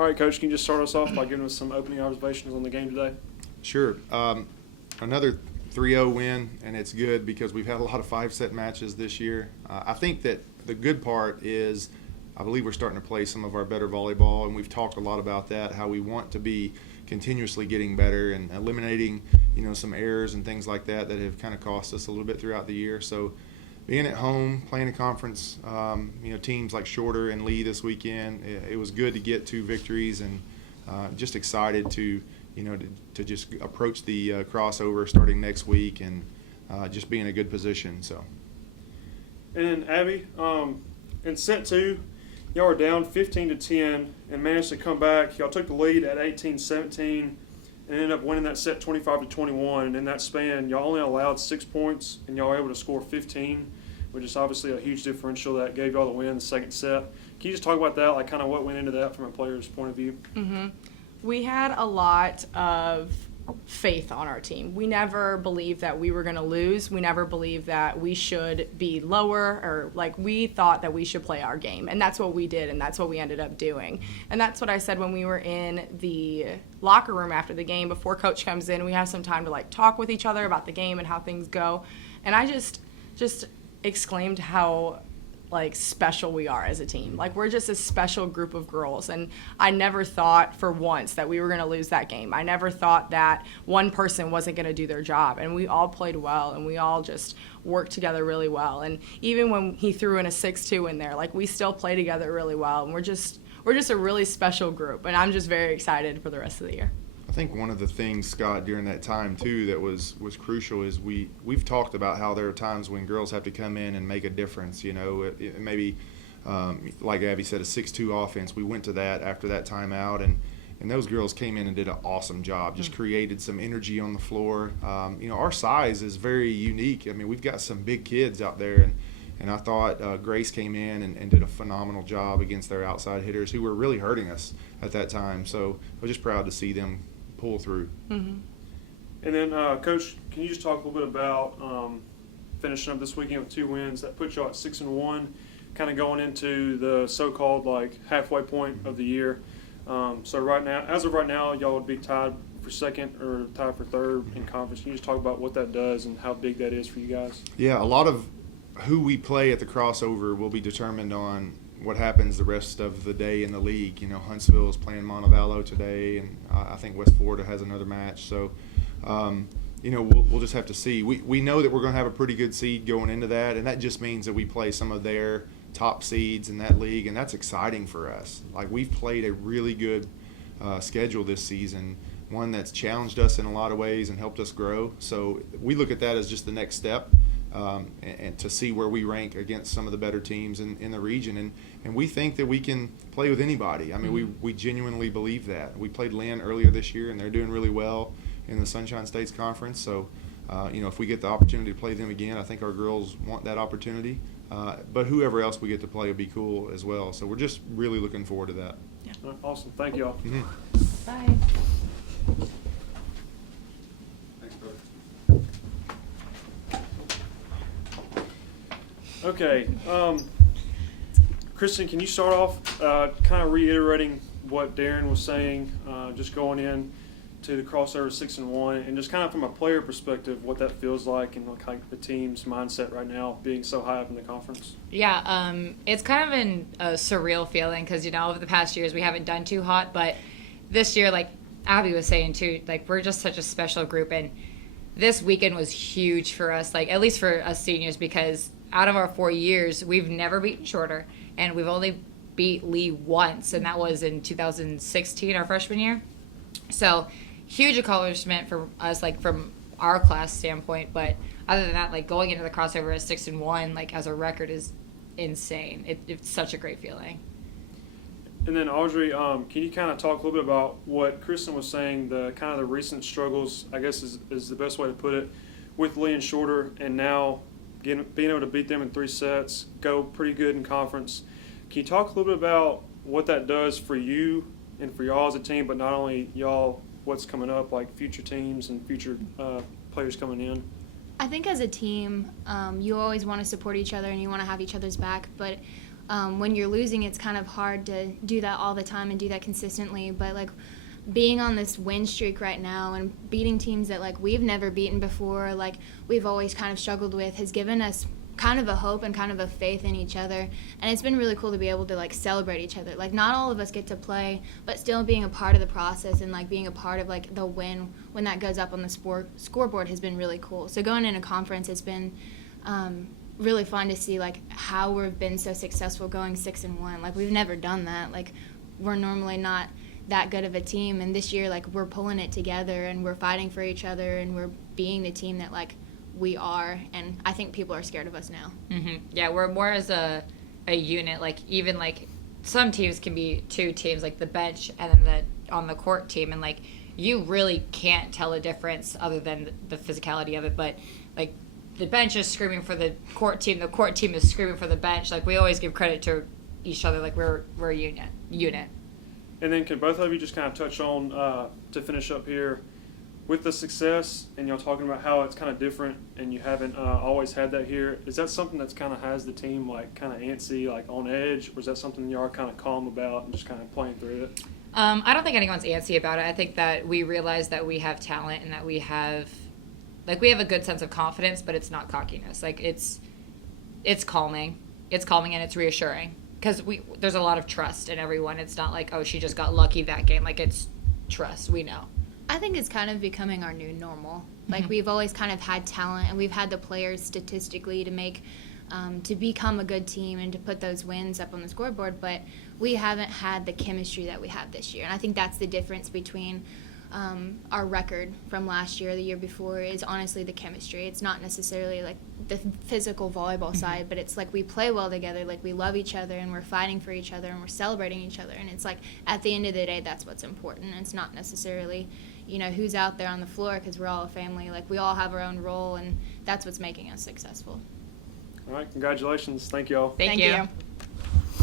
All right, Coach, can you just start us off by giving us some opening observations on the game today? Sure. Another 3-0 win, and it's good because we've had a lot of 5-set matches this year. I think that the good part is I believe we're starting to play some of our better volleyball, and we've talked a lot about that, how we want to be continuously getting better and eliminating, some errors and things like that have kind of cost us a little bit throughout the year. So being at home, playing a conference, teams like Shorter and Lee this weekend, it was good to get 2 victories, and just excited to just approach the crossover starting next week and just be in a good position. So. And then Abbie, in set 2, y'all were down 15-10 and managed to come back. Y'all took the lead at 18-17 and ended up winning that set 25-21. And in that span, y'all only allowed 6 points and y'all were able to score 15, which is obviously a huge differential that gave y'all the win in the second set. Can you just talk about that, like kind of what went into that from a player's point of view? Mm-hmm. We had a lot of faith on our team. We never believed that we were going to lose. We never believed that we should be lower, or we thought that we should play our game. And that's what we did, and that's what we ended up doing. And that's what I said when we were in the locker room after the game. Before Coach comes in, we have some time to talk with each other about the game and how things go. And I just exclaimed how special we are as a team. We're just a special group of girls, and I never thought for once that we were going to lose that game. I never thought that one person wasn't going to do their job, and we all played well, and we all just worked together really well. And even when he threw in a 6-2 in there, we still play together really well, and we're just a really special group, and I'm just very excited for the rest of the year. I think one of the things, Scott, during that time too that was crucial is we've talked about how there are times when girls have to come in and make a difference. Maybe like Abbie said, a 6-2 offense. We went to that after that timeout, and those girls came in and did an awesome job. Just created some energy on the floor. Our size is very unique. I mean, we've got some big kids out there, and I thought Grace came in and did a phenomenal job against their outside hitters who were really hurting us at that time. So I was just proud to see them pull through. Mm-hmm. And then, Coach, can you just talk a little bit about finishing up this weekend with 2 wins that put you at 6-1, kind of going into the so-called halfway point of the year. So right now, as of right now, y'all would be tied for second or tied for third in conference. Can you just talk about what that does and how big that is for you guys? Yeah, a lot of who we play at the crossover will be determined on what happens the rest of the day in the league. Huntsville is playing Montevallo today, and I think West Florida has another match. So, we'll just have to see. We know that we're going to have a pretty good seed going into that, and that just means that we play some of their top seeds in that league, and that's exciting for us. We've played a really good schedule this season, one that's challenged us in a lot of ways and helped us grow. So we look at that as just the next step. And to see where we rank against some of the better teams in the region. And we think that we can play with anybody. I mean, we genuinely believe that. We played Lynn earlier this year, and they're doing really well in the Sunshine States Conference. So, if we get the opportunity to play them again, I think our girls want that opportunity. But whoever else we get to play will be cool as well. So we're just really looking forward to that. Yeah. Awesome. Thank you all. Mm-hmm. Bye. Okay. Kristen, can you start off kind of reiterating what Darrin was saying, just going in to the crossover 6-1, and just kind of from a player perspective, what that feels like and the team's mindset right now being so high up in the conference? Yeah, it's kind of a surreal feeling because, over the past years we haven't done too hot, but this year, like Abbie was saying too, we're just such a special group, and this weekend was huge for us, at least for us seniors, because out of our 4 years, we've never beaten Shorter, and we've only beat Lee once, and that was in 2016, our freshman year. So, huge accomplishment for us, from our class standpoint. But other than that, going into the crossover at 6-1, as a record is insane. It's such a great feeling. And then Audrey, can you kind of talk a little bit about what Kristen was saying, the kind of the recent struggles, I guess is the best way to put it, with Lee and Shorter, and now being able to beat them in 3 sets, go pretty good in conference. Can you talk a little bit about what that does for you and for y'all as a team, but not only y'all, what's coming up, future teams and future players coming in? I think as a team, you always want to support each other and you want to have each other's back, but when you're losing, it's kind of hard to do that all the time and do that consistently. But like being on this win streak right now and beating teams that like we've never beaten before, like we've always kind of struggled with, has given us kind of a hope and kind of a faith in each other. And it's been really cool to be able to like celebrate each other. Like not all of us get to play, but still being a part of the process and like being a part of like the win when that goes up on the scoreboard has been really cool. So going in a conference, it's been really fun to see like how we've been so successful going 6-1. Like we've never done that. Like we're normally not that good of a team, and this year like we're pulling it together and we're fighting for each other and we're being the team that like we are, and I think people are scared of us now. Yeah, we're more as a unit. Like even like some teams can be two teams, like the bench and then the on the court team, and like you really can't tell a difference other than the physicality of it. But like the bench is screaming for the court team is screaming for the bench. Like we always give credit to each other. Like we're a unit. And then can both of you just kind of touch on, to finish up here, with the success and y'all talking about how it's kind of different and you haven't always had that here, is that something that's kind of has the team like kind of antsy, like on edge, or is that something y'all are kind of calm about and just kind of playing through it? I don't think anyone's antsy about it. I think that we realize that we have talent and that we have a good sense of confidence, but it's not cockiness. Like it's calming. It's calming and it's reassuring because there's a lot of trust in everyone. It's not like, oh, she just got lucky that game. Like it's trust. We know. I think it's kind of becoming our new normal. Like we've always kind of had talent and we've had the players statistically to make to become a good team and to put those wins up on the scoreboard, but we haven't had the chemistry that we have this year. And I think that's the difference between our record from last year, the year before, is honestly the chemistry. It's not necessarily like the physical volleyball side, but it's like we play well together, like we love each other and we're fighting for each other and we're celebrating each other. And it's like at the end of the day, that's what's important. It's not necessarily, who's out there on the floor, because we're all a family. Like we all have our own role, and that's what's making us successful. All right, congratulations. Thank y'all. Thank you.